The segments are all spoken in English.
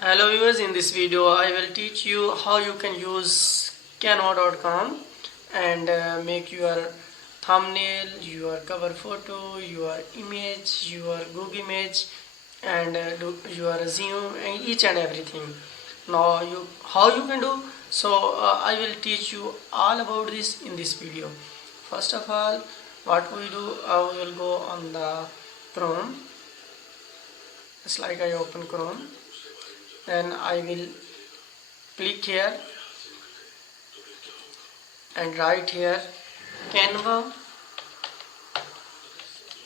Hello viewers, in this video I will teach you how you can use Canva.com and make your thumbnail, your cover photo, your image, your Google image and do your resume and each and everything. Now how you can do, so I will teach you all about this in this video. First of all, what we do, we will go on the Chrome, just like I open Chrome. Then I will click here and write here Canva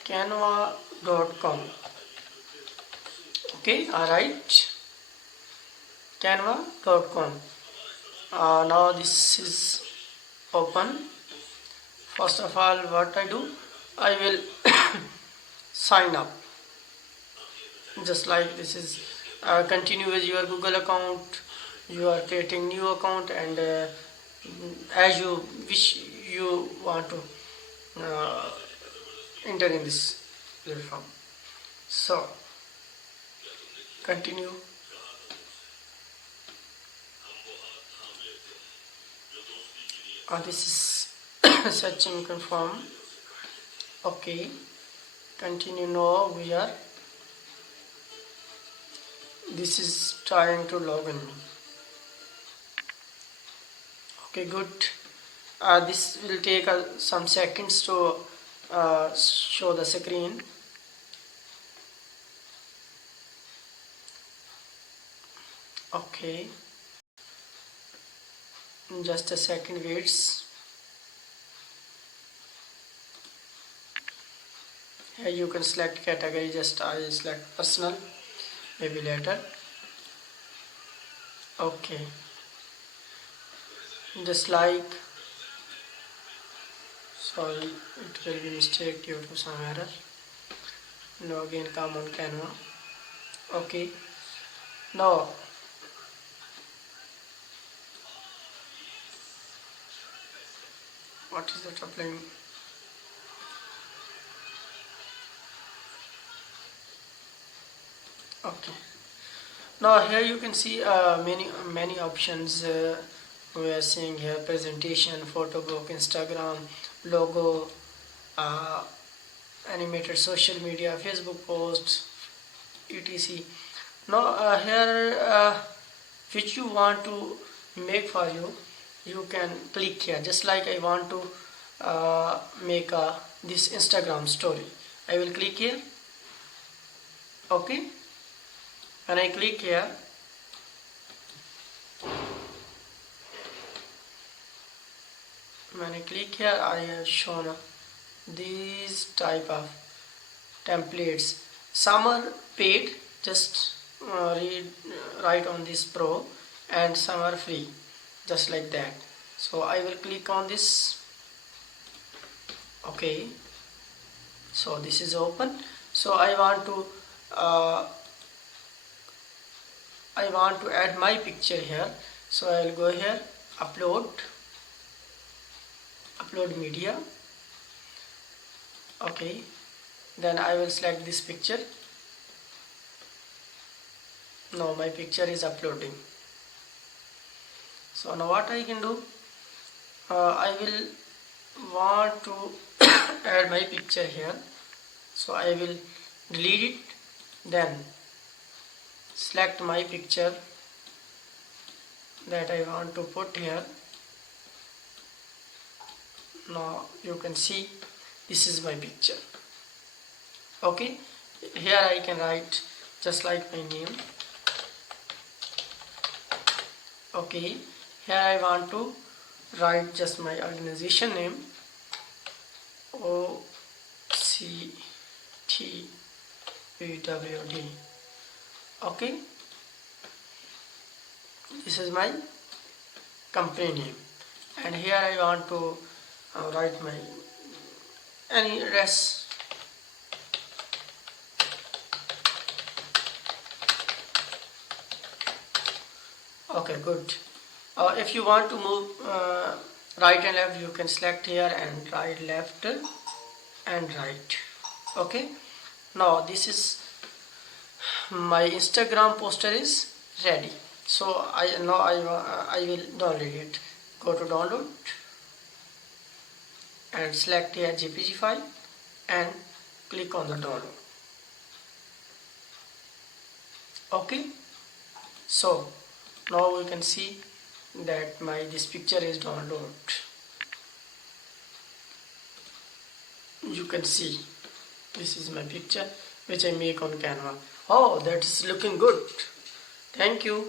canva.com. Okay, alright, canva.com. Now this is open. First of all, what I do, I will sign up, just like this is continue with your Google account. You are creating new account and as you wish you want to enter in this platform. So continue. This is searching confirm. Okay, continue. Now we are, this is trying to log in me. Okay, good. This will take some seconds to show the screen. Okay, just a second waits. Here you can select category, just I select personal, maybe later. Okay, just like, sorry, it will be mistake due to some error. Now again come on Canva. Okay, now what is the applying? Okay, now here you can see many options. We are seeing here presentation, photo book, Instagram, logo, uh, animated social media, Facebook posts, etc. Now here which you want to make for you, you can click here. Just like I want to make this Instagram story, I will click here. Okay, when I click here, I have shown these type of templates. Some are paid, just write on this pro, and some are free, just like that. So I will click on this. Okay, so this is open. So I want to add my picture here. So I will go here, upload media. Okay, then I will select this picture. Now my picture is uploading. So now what I can do, I will want to add my picture here. So I will delete it, then select my picture that I want to put here. Now you can see this is my picture. Okay, here I can write just like my name. Okay, here I want to write just my organization name, OCTVWD. Okay, this is my company name, and here I want to write my any rest. Okay, good. If you want to move right and left, you can select here and right, left and right. Okay, now this is my Instagram poster is ready. So I will download it. Go to download and select here JPG file and click on the download. Okay, so now we can see that this picture is downloaded. You can see this is my picture which I make on Canva. Oh, that's looking good. Thank you.